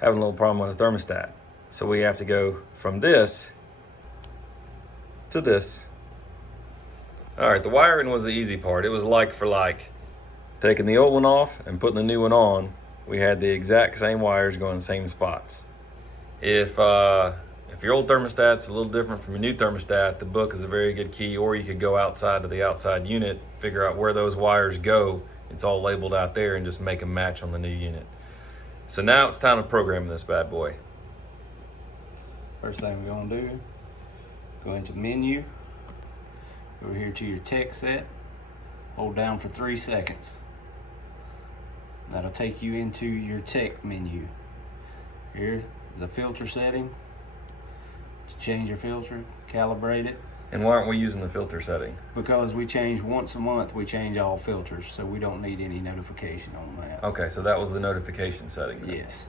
having a little problem with the thermostat. So we have to go from this to this. All right, the wiring was the easy part. It was like for like. Taking the old one off and putting the new one on, we had the exact same wires going in the same spots. If your old thermostat's a little different from your new thermostat, the book is a very good key, or you could go outside to the outside unit, figure out where those wires go. It's all labeled out there and just make them match on the new unit. So now it's time to program this bad boy. First thing we're gonna do, go into menu, go over here to your tech set, hold down for 3 seconds. That'll take you into your tech menu. Here is a filter setting. To change your filter, calibrate it. And why aren't we using the filter setting? Because we change once a month, we change all filters, so we don't need any notification on that. Okay, so that was the notification setting then. Yes.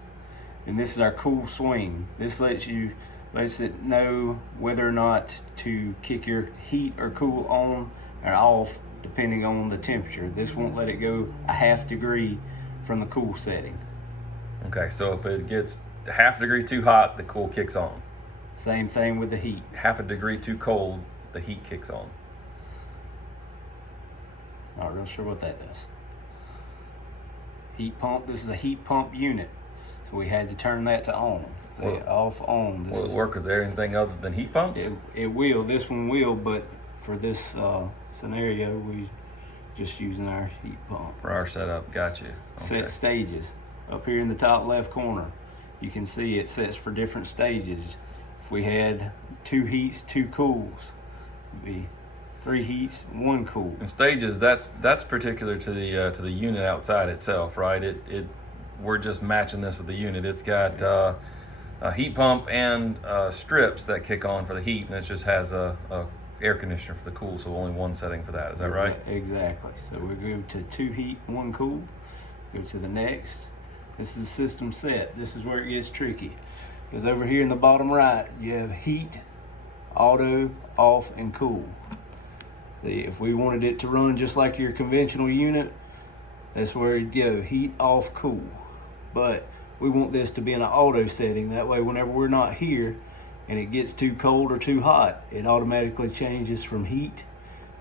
And this is our cool swing. This lets it know whether or not to kick your heat or cool on or off depending on the temperature. This won't let it go a half degree from the cool setting. Okay, so if it gets a half degree too hot, the cool kicks on. Same thing with the heat. Half a degree too cold, the heat kicks on. Not real sure what that does. Heat pump, this is a heat pump unit. So we had to turn that to on. Off, on. Will it work with anything other than heat pumps? It will, this one will, but for this scenario, we just using our heat pump. For our setup, gotcha. Okay. Set stages. Up here in the top left corner, you can see it sets for different stages. If we had 2 heats, 2 cools, it'd be 3 heats, 1 cool. And stages, that's particular to the unit outside itself, right? We're just matching this with the unit. It's got a heat pump and strips that kick on for the heat, and it just has a air conditioner for the cool, so only one setting for that. Is that right? Exactly. So we go to 2 heat, 1 cool. Go to the next. This is system set. This is where it gets tricky. Because over here in the bottom right, you have heat, auto, off, and cool. If we wanted it to run just like your conventional unit, that's where it'd go, heat, off, cool. But we want this to be in an auto setting. That way, whenever we're not here and it gets too cold or too hot, it automatically changes from heat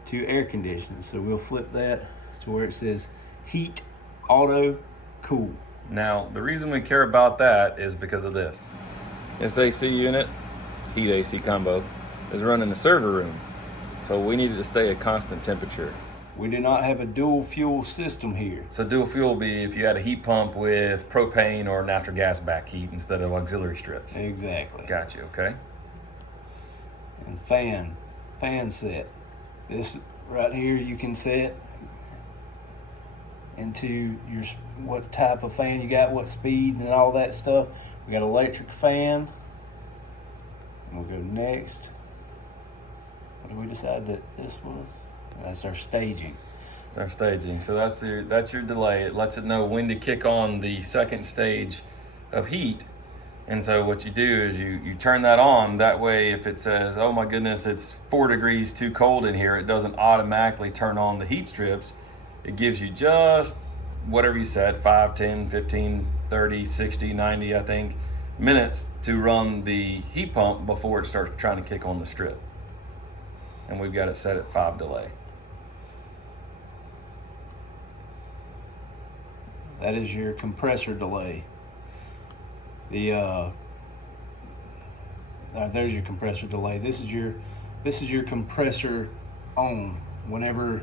to air conditioning. So we'll flip that to where it says heat, auto, cool. Now, the reason we care about that is because of this. This AC unit, heat AC combo, is run in the server room. So we need it to stay at constant temperature. We do not have a dual fuel system here. So dual fuel would be if you had a heat pump with propane or natural gas back heat instead of auxiliary strips. Exactly. Gotcha, okay. And fan set. This right here you can set into your what type of fan you got, what speed and all that stuff. We got electric fan. And we'll go next. What did we decide that this was? That's our staging. It's our staging. So that's your delay. It lets it know when to kick on the second stage of heat. And so what you do is you turn that on. That way, if it says, oh my goodness, it's 4 degrees too cold in here, it doesn't automatically turn on the heat strips. It gives you just whatever you set, 5, 10, 15, 30, 60, 90, I think, minutes to run the heat pump before it starts trying to kick on the strip. And we've got it set at 5 delay. That is your compressor delay. There's your compressor delay. This is your compressor on. Whenever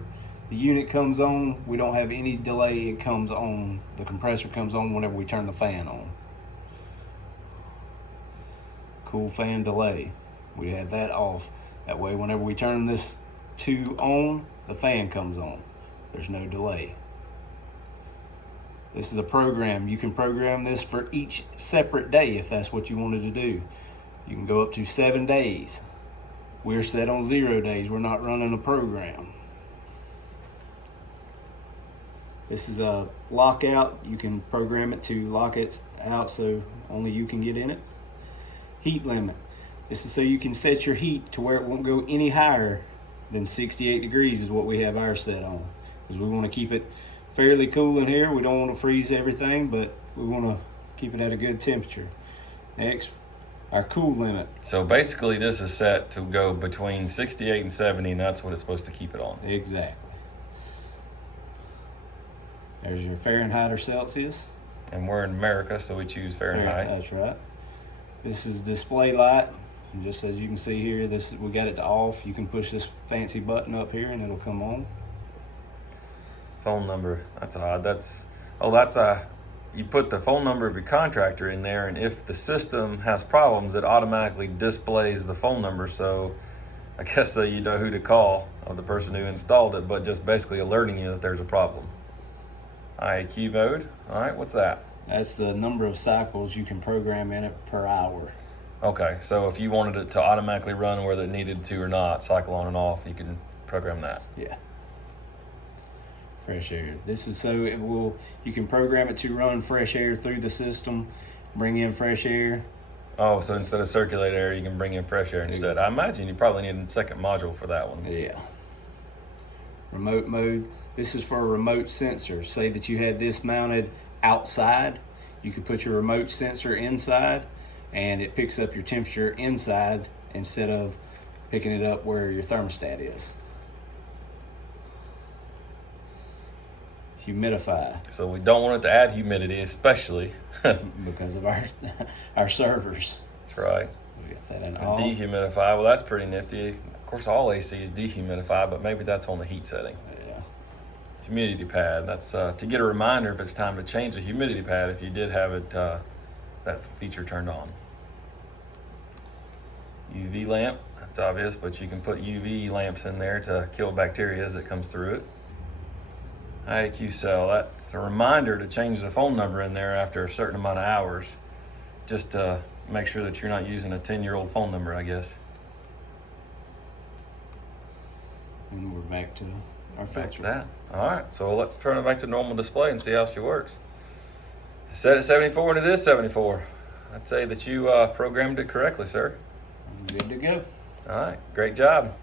the unit comes on, we don't have any delay. It comes on. The compressor comes on whenever we turn the fan on. Cool fan delay. We have that off. That way, whenever we turn this to on, the fan comes on. There's no delay. This is a program. You can program this for each separate day if that's what you wanted to do. You can go up to 7 days. We're set on 0 days. We're not running a program. This is a lockout. You can program it to lock it out so only you can get in it. Heat limit. This is so you can set your heat to where it won't go any higher than 68 degrees is what we have ours set on. Because we want to keep it fairly cool in here. We don't want to freeze everything, but we want to keep it at a good temperature. Next, our cool limit. So basically this is set to go between 68 and 70, and that's what it's supposed to keep it on. Exactly. There's your Fahrenheit or Celsius. And we're in America, so we choose Fahrenheit. That's right. This is display light. And just as you can see here, we got it to off. You can push this fancy button up here and it'll come on. Phone number, that's odd. You put the phone number of your contractor in there, and if the system has problems, it automatically displays the phone number. So I guess you know who to call of the person who installed it, but just basically alerting you that there's a problem. Ieq Mode, all right, what's that? That's the number of cycles you can program in it per hour. Okay, so if you wanted it to automatically run whether it needed to or not, cycle on and off, you can program that. Yeah. Fresh air. This is so you can program it to run fresh air through the system, bring in fresh air. Oh, so instead of circulated air, you can bring in fresh air instead. I imagine you probably need a second module for that one. Yeah. Remote mode. This is for a remote sensor. Say that you had this mounted outside. You could put your remote sensor inside, and it picks up your temperature inside instead of picking it up where your thermostat is. Humidify. So we don't want it to add humidity, especially because of our servers. That's right. We got that in And all. dehumidify, well, that's pretty nifty. Of course, all AC is dehumidify, but maybe that's on the heat setting. Yeah. Humidity pad, that's to get a reminder if it's time to change the humidity pad if you did have it that feature turned on. UV lamp, that's obvious, but you can put UV lamps in there to kill bacteria as it comes through it. Ieq cell, that's a reminder to change the phone number in there after a certain amount of hours, just to make sure that you're not using a 10-year-old phone number, I guess. And we're back to our filter. Back to that. All right, so let's turn it back to normal display and see how she works. Set at 74 and it is 74. I'd say that you programmed it correctly, sir. Good to go. All right, great job.